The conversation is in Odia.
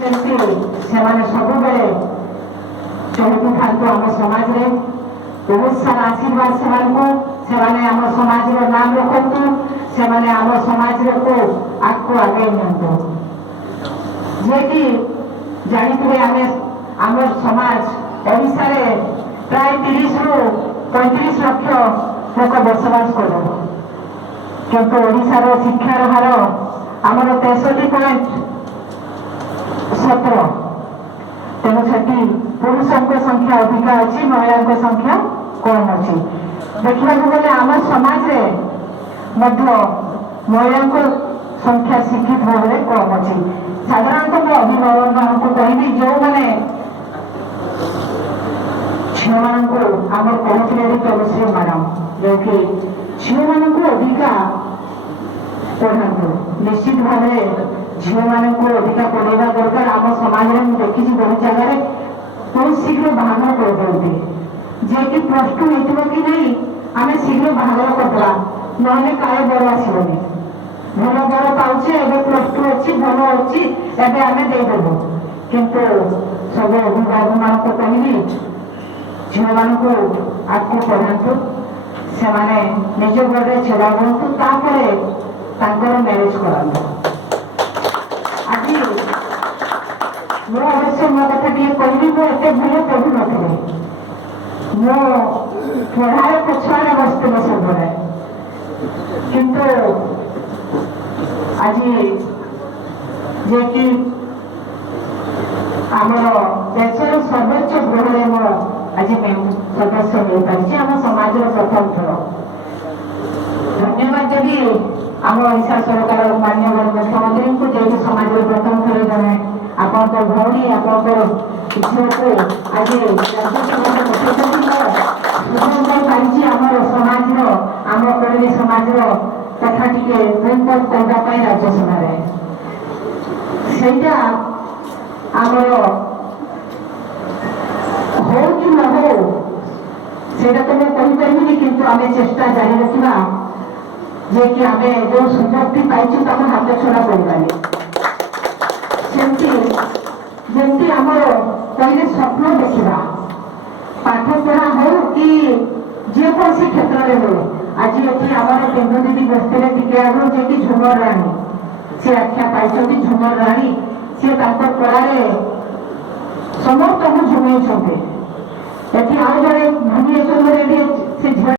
ସେମାନେ ସବୁବେଳେ ଚଳୁଥାନ୍ତୁ ଆମ ସମାଜରେ। ବହୁତ ସାରା ଆଶୀର୍ବାଦ ସେମାନଙ୍କୁ, ସେମାନେ ଆମ ସମାଜର ନାମ ରଖନ୍ତୁ, ସେମାନେ ଆମ ସମାଜକୁ ଆଗକୁ ଆଗେଇ ନିଅନ୍ତୁ। ଯିଏକି ଜାଣିଥିବେ ଆମେ ଆମ ସମାଜ ଓଡ଼ିଶାରେ ପ୍ରାୟ 30ରୁ 35 ଲକ୍ଷ ଲୋକ ବସବାସ କରୁ, କିନ୍ତୁ ଓଡ଼ିଶାର ଶିକ୍ଷାର ହାର ଆମର 63.17। ତେଣୁ ସେଠି ପୁରୁଷଙ୍କ ସଂଖ୍ୟା ଅଧିକା ଅଛି, ମହିଳାଙ୍କ ସଂଖ୍ୟା କମ୍ ଅଛି। ଦେଖିବାକୁ ଗଲେ ଆମ ସମାଜରେ ମଧ୍ୟ ମହିଳାଙ୍କ ସଂଖ୍ୟା ଶିକ୍ଷିତ ଭାବରେ କମ୍ ଅଛି। ସାଧାରଣତଃ ମୁଁ ଅଭିଭାବକମାନଙ୍କୁ କହିବି, ଯେଉଁମାନେ ଝିଅମାନଙ୍କୁ ଆମର କହୁଥିଲେ ତନୁଶ୍ରୀ ମ୍ୟାଡ଼ାମ, ଯେଉଁକି ଝିଅମାନଙ୍କୁ ଅଧିକା ପଢ଼ାନ୍ତୁ, ନିଶ୍ଚିତ ଭାବରେ ଝିଅମାନଙ୍କୁ ଅଧିକା ପଢ଼େଇବା ଦରକାର। ଆମ ସମାଜରେ ମୁଁ ଦେଖିଛି ବହୁତ ଜାଗାରେ ବହୁତ ଶୀଘ୍ର ବାହାଘର କରିଦିଅନ୍ତି, ଯିଏକି +2 ହେଇଥିବ କି ନାହିଁ ଆମେ ଶୀଘ୍ର ବାହାଘର କରିଦେବା, ନହେଲେ କାଳେ ବର ଆସିବନି, ଭଲ ବର ପାଉଛି, ଏବେ +2 ଅଛି, ଭଲ ଅଛି, ଏବେ ଆମେ ଦେଇଦେବୁ। କିନ୍ତୁ ସବୁ ଅଭିଭାବକମାନଙ୍କୁ କହିବି, ଝିଅମାନଙ୍କୁ ଆଗକୁ ପଢ଼ାନ୍ତୁ, ସେମାନେ ନିଜ ଗୋଡ଼ରେ ଛିଡ଼ା ହୁଅନ୍ତୁ, ତାପରେ ତାଙ୍କର ମ୍ୟାରେଜ କରାନ୍ତୁ। ଆଜି ମୁଁ ଅବଶ୍ୟ ମୋ କଥା ଟିକେ କହିବି, ମୁଁ ଏତେ ଭଲ ପଢ଼ୁନଥିଲି, ମୁଁ ପଢ଼ାର ପଛଆଡ଼େ ବସିଥିଲି ସବୁବେଳେ, କିନ୍ତୁ ଆଜି ଯିଏକି ଆମର ଦେଶର ସର୍ବୋଚ୍ଚ ଗୃହରେ ମୁଁ ଆଜି ସଦସ୍ୟ ହେଇପାରିଛି, ଆମ ସମାଜର ପ୍ରଥମ ଥର। ଧନ୍ୟବାଦ ଦେବି ଆମ ଓଡ଼ିଶା ସରକାର ମାନ୍ୟବର ମୁଖ୍ୟମନ୍ତ୍ରୀଙ୍କୁ, ଯେହେତୁ ସମାଜରେ ପ୍ରଥମ ଥର ଜଣେ ଆପଣଙ୍କ ଭଉଣୀ ଆପଣଙ୍କର ଝିଅକୁ ଆଜି ରାଜ୍ୟସଭାରେ ପଠାଇଛନ୍ତି। ସୁଯୋଗ ପାଇପାରିଛି ଆମର ସମାଜର, ଆମ କୌଣସି ସମାଜର କଥା ଟିକେ ରିପୋର୍ଟ କରିବା ପାଇଁ ରାଜ୍ୟସଭାରେ। ସେଇଟା ଆମର ହଉ କି ନ ହଉ ସେଇଟା ତ ମୁଁ କହିପାରିବିନି, କିନ୍ତୁ ଆମେ ଚେଷ୍ଟା ଜାରି ରଖିବା ଯେ କି ଆମେ ଯେଉଁ ସୁଯୋଗଟି ପାଇଛୁ ତାକୁ ହାତ ଛଡ଼ା କରିବାନି। ଯେମିତି ଆମର କହିଲେ ସ୍ୱପ୍ନ ଦେଖିବା, ପାଠ ପଢ଼ା ହଉ କି ଯେକୌଣସି କ୍ଷେତ୍ରରେ ହଉ। ଆଜି ଏଠି ଆମର କେନ୍ଦୁ ଦିଦି ବସ୍ତିରେ ଟିକେ ଆଗରୁ ଯିଏକି ଝୁମର ରାଣୀ, ସେ ଆଖ୍ୟା ପାଇଛନ୍ତି ଝୁମର ରାଣୀ। ସିଏ ତାଙ୍କ କଳାରେ ସମସ୍ତଙ୍କୁ ଝୁମେଇଛନ୍ତି। ଏଠି ଆଉ ଜଣେ ଭୁବନେଶ୍ୱରରେ ସେ ଝିଅ